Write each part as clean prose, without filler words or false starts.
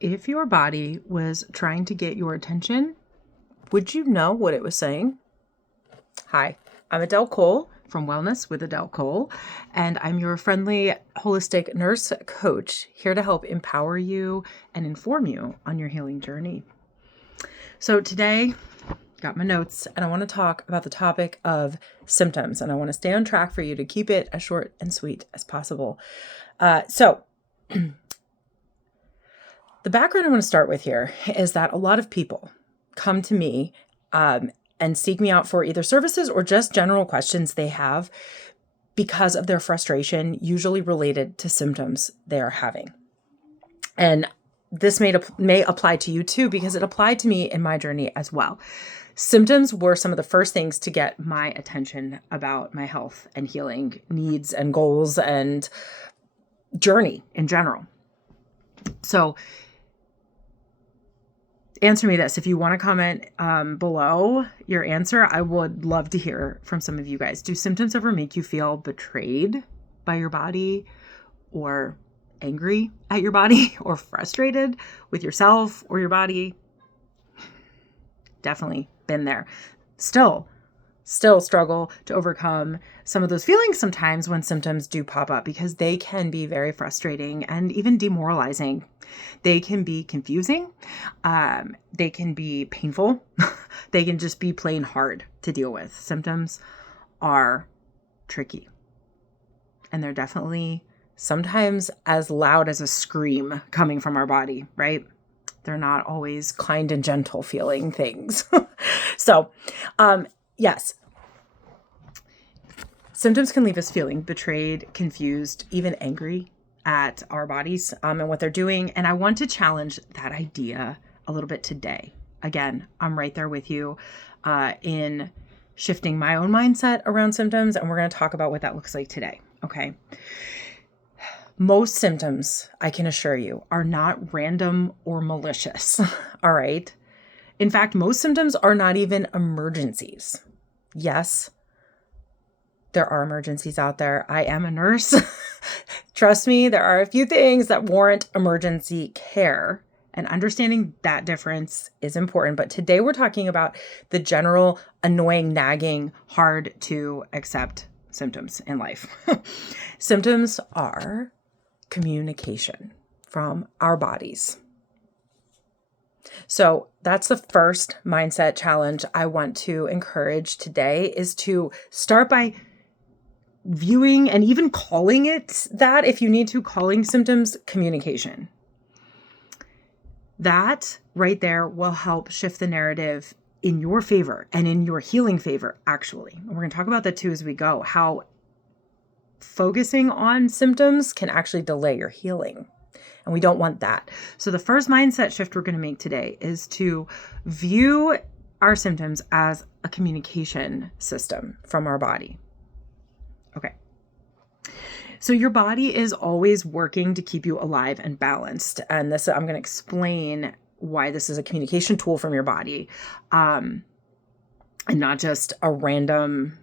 If your body was trying to get your attention, would you know what it was saying? Hi, I'm Adele Cole from Wellness with Adele Cole, and I'm your friendly holistic nurse coach here to help empower you and inform you on your healing journey. So today, got my notes, and I want to talk about the topic of symptoms, and I want to stay on track for you to keep it as short and sweet as possible. The background I want to start with here is that a lot of people come to me and seek me out for either services or just general questions they have because of their frustration, usually related to symptoms they are having. And this may apply to you too, because it applied to me in my journey as well. Symptoms were some of the first things to get my attention about my health and healing needs and goals and journey in general. So answer me this. If you want to comment below your answer, I would love to hear from some of you guys. Do symptoms ever make you feel betrayed by your body, or angry at your body, or frustrated with yourself or your body? Definitely been there. Still struggle to overcome some of those feelings sometimes when symptoms do pop up, because they can be very frustrating and even demoralizing. They can be confusing. They can be painful. They can just be plain hard to deal with. Symptoms are tricky. And they're definitely sometimes as loud as a scream coming from our body, right? They're not always kind and gentle feeling things. So, yes, symptoms can leave us feeling betrayed, confused, even angry at our bodies and what they're doing. And I want to challenge that idea a little bit today. Again, I'm right there with you in shifting my own mindset around symptoms. And we're going to talk about what that looks like today. Okay. Most symptoms, I can assure you, are not random or malicious. All right. In fact, most symptoms are not even emergencies. Yes, there are emergencies out there. I am a nurse. Trust me, there are a few things that warrant emergency care, and understanding that difference is important. But today we're talking about the general, annoying, nagging, hard to accept symptoms in life. Symptoms are communication from our bodies. So that's the first mindset challenge I want to encourage today, is to start by viewing and even calling it that, if you need to, calling symptoms communication. That right there will help shift the narrative in your favor and in your healing favor, actually. And we're going to talk about that too as we go, how focusing on symptoms can actually delay your healing. And we don't want that. So the first mindset shift we're going to make today is to view our symptoms as a communication system from our body. Okay. So your body is always working to keep you alive and balanced. And this, I'm going to explain why this is a communication tool from your body. And not just a random,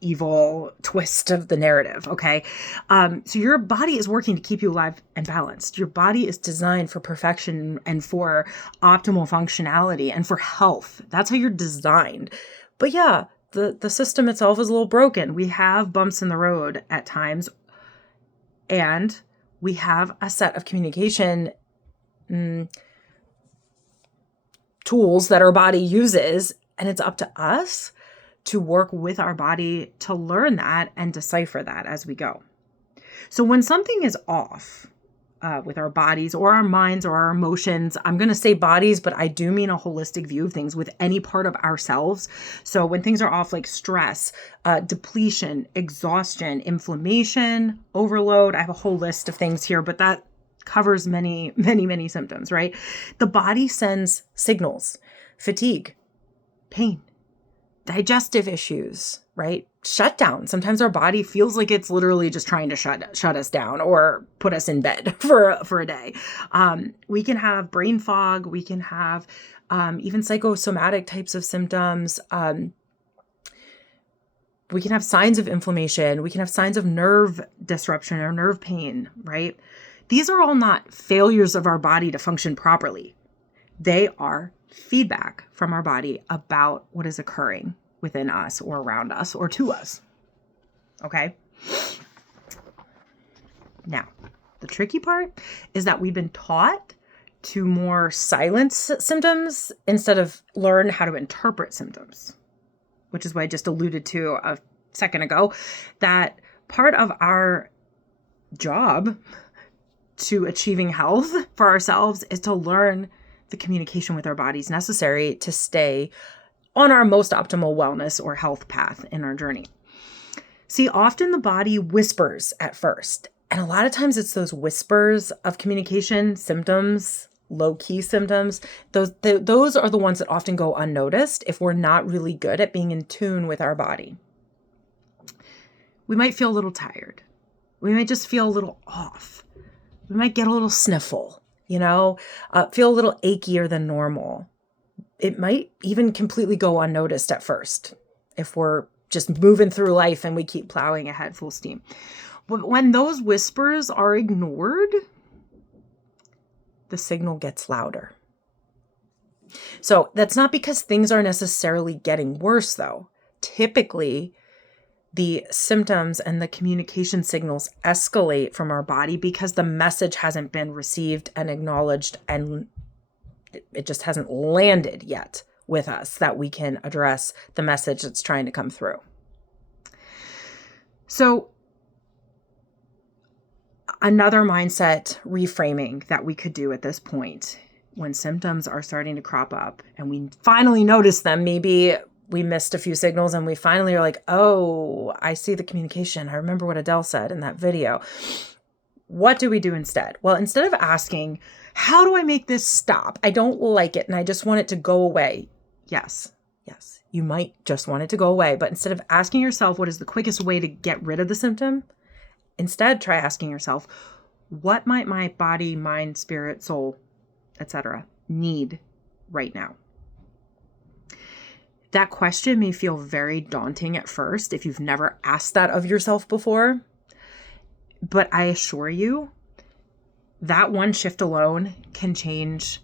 evil twist of the narrative. Okay. So your body is working to keep you alive and balanced. Your body is designed for perfection and for optimal functionality and for health. That's how you're designed. But yeah, the system itself is a little broken. We have bumps in the road at times, and we have a set of communication tools that our body uses, and it's up to us to work with our body to learn that and decipher that as we go. So when something is off with our bodies or our minds or our emotions, I'm going to say bodies, but I do mean a holistic view of things with any part of ourselves. So when things are off, like stress, depletion, exhaustion, inflammation, overload, I have a whole list of things here, but that covers many, many, many symptoms, right? The body sends signals: fatigue, pain, digestive issues, right? Shutdown. Sometimes our body feels like it's literally just trying to shut us down or put us in bed for a day. We can have brain fog. We can have even psychosomatic types of symptoms. We can have signs of inflammation. We can have signs of nerve disruption or nerve pain, right? These are all not failures of our body to function properly. They are feedback from our body about what is occurring within us or around us or to us. Okay? Now, the tricky part is that we've been taught to more silence symptoms instead of learn how to interpret symptoms, which is what I just alluded to a second ago, that part of our job to achieving health for ourselves is to learn the communication with our bodies necessary to stay on our most optimal wellness or health path in our journey. See, often the body whispers at first, and a lot of times it's those whispers of communication, symptoms, low-key symptoms. Those are the ones that often go unnoticed if we're not really good at being in tune with our body. We might feel a little tired. We might just feel a little off. We might get a little sniffle, feel a little achier than normal. It might even completely go unnoticed at first if we're just moving through life and we keep plowing ahead full steam. But when those whispers are ignored, the signal gets louder. So that's not because things are necessarily getting worse, though. Typically, the symptoms and the communication signals escalate from our body because the message hasn't been received and acknowledged, and it just hasn't landed yet with us that we can address the message that's trying to come through. So another mindset reframing that we could do at this point when symptoms are starting to crop up and we finally notice them, maybe we missed a few signals and we finally are like, oh, I see the communication. I remember what Adele said in that video. What do we do instead? Well, instead of asking, how do I make this stop? I don't like it and I just want it to go away. Yes, you might just want it to go away. But instead of asking yourself, what is the quickest way to get rid of the symptom? Instead, try asking yourself, what might my body, mind, spirit, soul, etc. need right now? That question may feel very daunting at first if you've never asked that of yourself before, but I assure you that one shift alone can change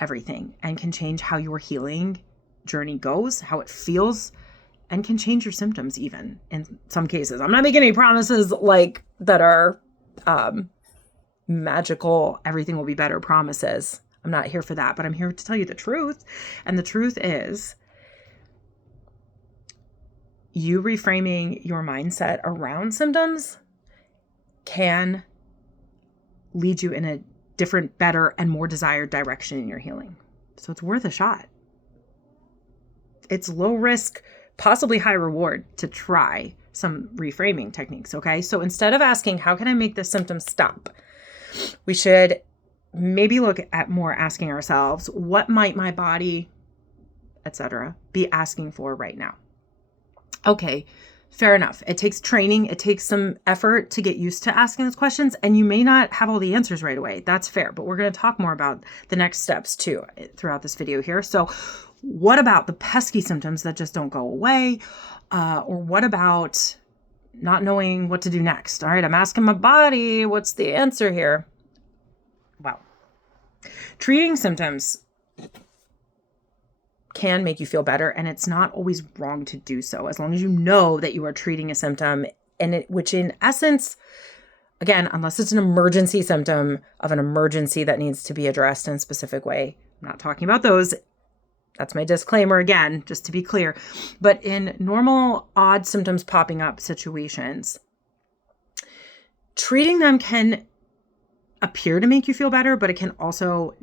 everything and can change how your healing journey goes, how it feels, and can change your symptoms even in some cases. I'm not making any promises like that are magical, everything will be better promises. I'm not here for that, but I'm here to tell you the truth. And the truth is, you reframing your mindset around symptoms can lead you in a different, better, and more desired direction in your healing. So it's worth a shot. It's low risk, possibly high reward to try some reframing techniques, okay? So instead of asking, how can I make this symptom stop? We should maybe look at more asking ourselves, what might my body, etc., be asking for right now? Okay, fair enough. It takes training. It takes some effort to get used to asking those questions, and you may not have all the answers right away. That's fair, but we're going to talk more about the next steps too throughout this video here. So what about the pesky symptoms that just don't go away? Or what about not knowing what to do next? All right, I'm asking my body, what's the answer here? Well, treating symptoms can make you feel better, and it's not always wrong to do so as long as you know that you are treating a symptom, which in essence, again, unless it's an emergency symptom of an emergency that needs to be addressed in a specific way. I'm not talking about those. That's my disclaimer again, just to be clear. But in normal odd symptoms popping up situations, treating them can appear to make you feel better, but it can also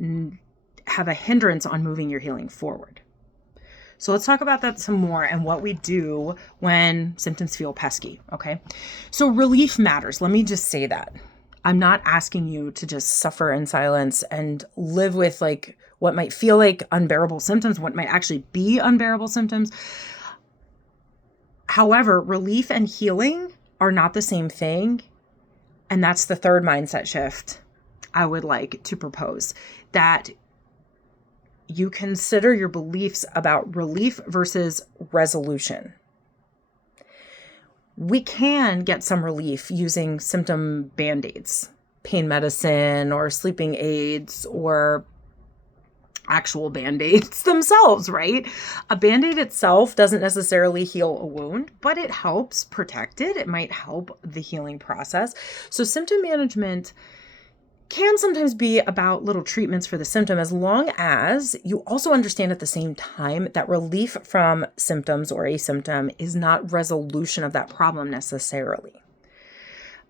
have a hindrance on moving your healing forward. So let's talk about that some more and what we do when symptoms feel pesky, okay? So relief matters. Let me just say that. I'm not asking you to just suffer in silence and live with like what might feel like unbearable symptoms, what might actually be unbearable symptoms. However, relief and healing are not the same thing. And that's the third mindset shift I would like to propose, that you consider your beliefs about relief versus resolution. We can get some relief using symptom band-aids, pain medicine or sleeping aids or actual Band-Aids themselves, right? A Band-Aid itself doesn't necessarily heal a wound, but it helps protect it. It might help the healing process. So symptom management can sometimes be about little treatments for the symptom, as long as you also understand at the same time that relief from symptoms or a symptom is not resolution of that problem necessarily.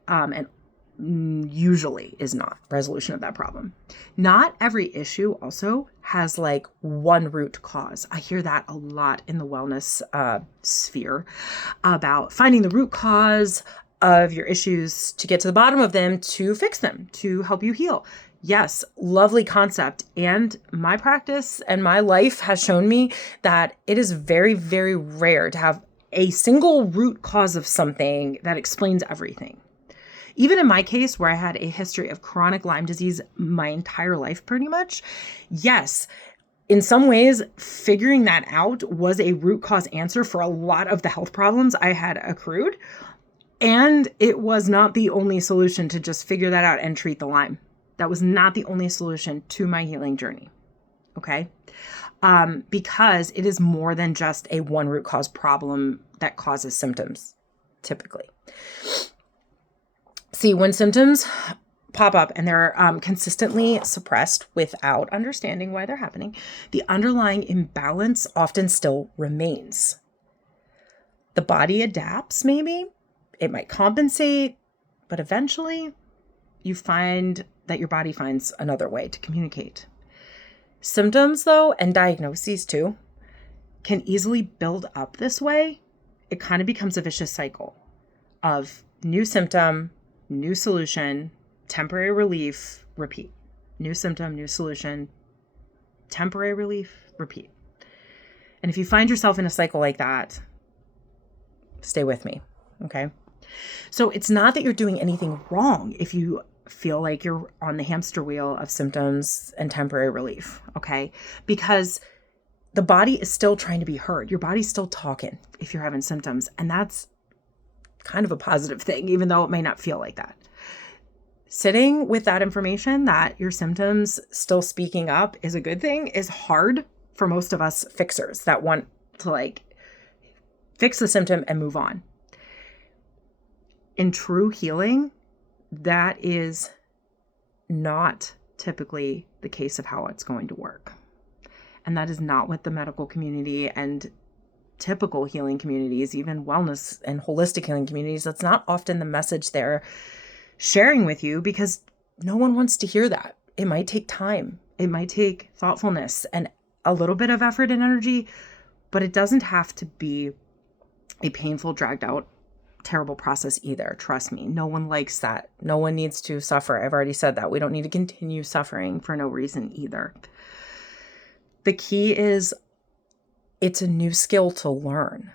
And usually is not resolution of that problem. Not every issue also has like one root cause. I hear that a lot in the wellness sphere about finding the root cause of your issues to get to the bottom of them, to fix them, to help you heal. Yes, lovely concept. And my practice and my life has shown me that it is very, very rare to have a single root cause of something that explains everything. Even in my case, where I had a history of chronic Lyme disease my entire life, pretty much, yes, in some ways, figuring that out was a root cause answer for a lot of the health problems I had accrued. And it was not the only solution to just figure that out and treat the Lyme. That was not the only solution to my healing journey. Okay? Because it is more than just a one root cause problem that causes symptoms, typically. See, when symptoms pop up and they're consistently suppressed without understanding why they're happening, the underlying imbalance often still remains. The body adapts, maybe. It might compensate, but eventually you find that your body finds another way to communicate. Symptoms, though, and diagnoses too, can easily build up this way. It kind of becomes a vicious cycle of new symptom, new solution, temporary relief, repeat. New symptom, new solution, temporary relief, repeat. And if you find yourself in a cycle like that, stay with me, okay? So it's not that you're doing anything wrong if you feel like you're on the hamster wheel of symptoms and temporary relief, okay? Because the body is still trying to be heard. Your body's still talking if you're having symptoms. And that's kind of a positive thing, even though it may not feel like that. Sitting with that information that your symptoms still speaking up is a good thing is hard for most of us fixers that want to like fix the symptom and move on. In true healing, that is not typically the case of how it's going to work. And that is not what the medical community and typical healing communities, even wellness and holistic healing communities, that's not often the message they're sharing with you, because no one wants to hear that. It might take time. It might take thoughtfulness and a little bit of effort and energy, but it doesn't have to be a painful, dragged out, terrible process either. Trust me, no one likes that. No one needs to suffer. I've already said that. We don't need to continue suffering for no reason either. The key is it's a new skill to learn,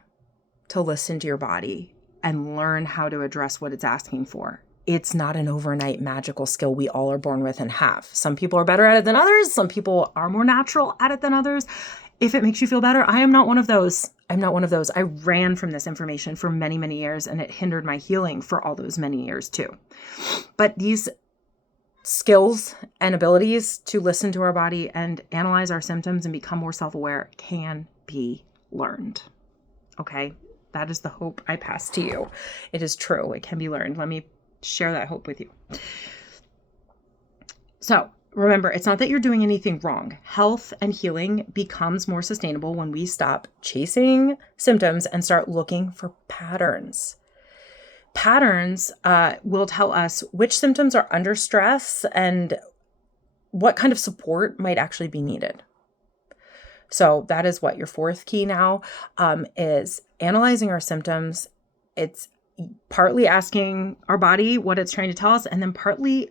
to listen to your body and learn how to address what it's asking for. It's not an overnight magical skill we all are born with and have. Some people are better at it than others. Some people are more natural at it than others. If it makes you feel better, I am not one of those. I'm not one of those. I ran from this information for many, many years, and it hindered my healing for all those many years too. But these skills and abilities to listen to our body and analyze our symptoms and become more self-aware can be learned. Okay? That is the hope I pass to you. It is true. It can be learned. Let me share that hope with you. So remember, it's not that you're doing anything wrong. Health and healing becomes more sustainable when we stop chasing symptoms and start looking for patterns. Patterns will tell us which symptoms are under stress and what kind of support might actually be needed. So that is what your fourth key now is analyzing our symptoms. It's partly asking our body what it's trying to tell us, and then partly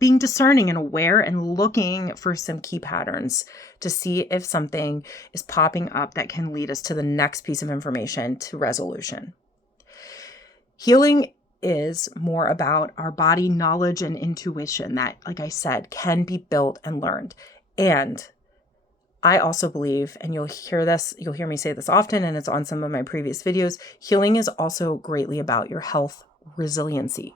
being discerning and aware and looking for some key patterns to see if something is popping up that can lead us to the next piece of information to resolution. Healing is more about our body knowledge and intuition that, like I said, can be built and learned. And I also believe, and you'll hear me say this often, and it's on some of my previous videos, healing is also greatly about your health resiliency,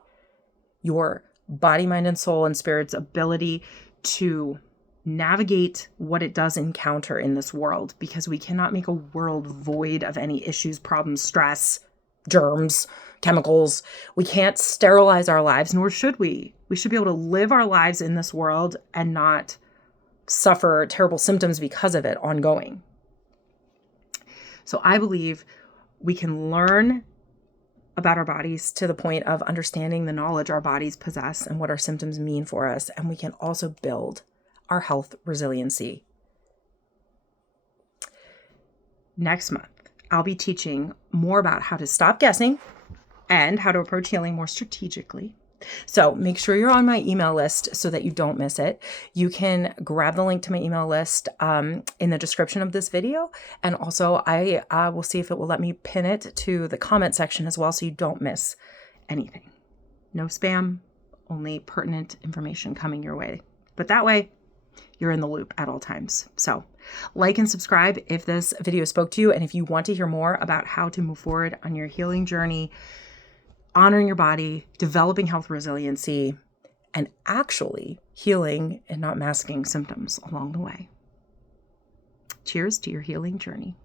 your body, mind, and soul and spirit's ability to navigate what it does encounter in this world, because we cannot make a world void of any issues, problems, stress, germs, chemicals. We can't sterilize our lives, nor should we. We should be able to live our lives in this world and not suffer terrible symptoms because of it ongoing. So I believe we can learn about our bodies to the point of understanding the knowledge our bodies possess and what our symptoms mean for us. And we can also build our health resiliency. Next month, I'll be teaching more about how to stop guessing and how to approach healing more strategically. So make sure you're on my email list so that you don't miss it. You can grab the link to my email list in the description of this video. And also I will see if it will let me pin it to the comment section as well, so you don't miss anything. No spam, only pertinent information coming your way. But that way, you're in the loop at all times. So like and subscribe if this video spoke to you. And if you want to hear more about how to move forward on your healing journey, honoring your body, developing health resiliency, and actually healing and not masking symptoms along the way. Cheers to your healing journey.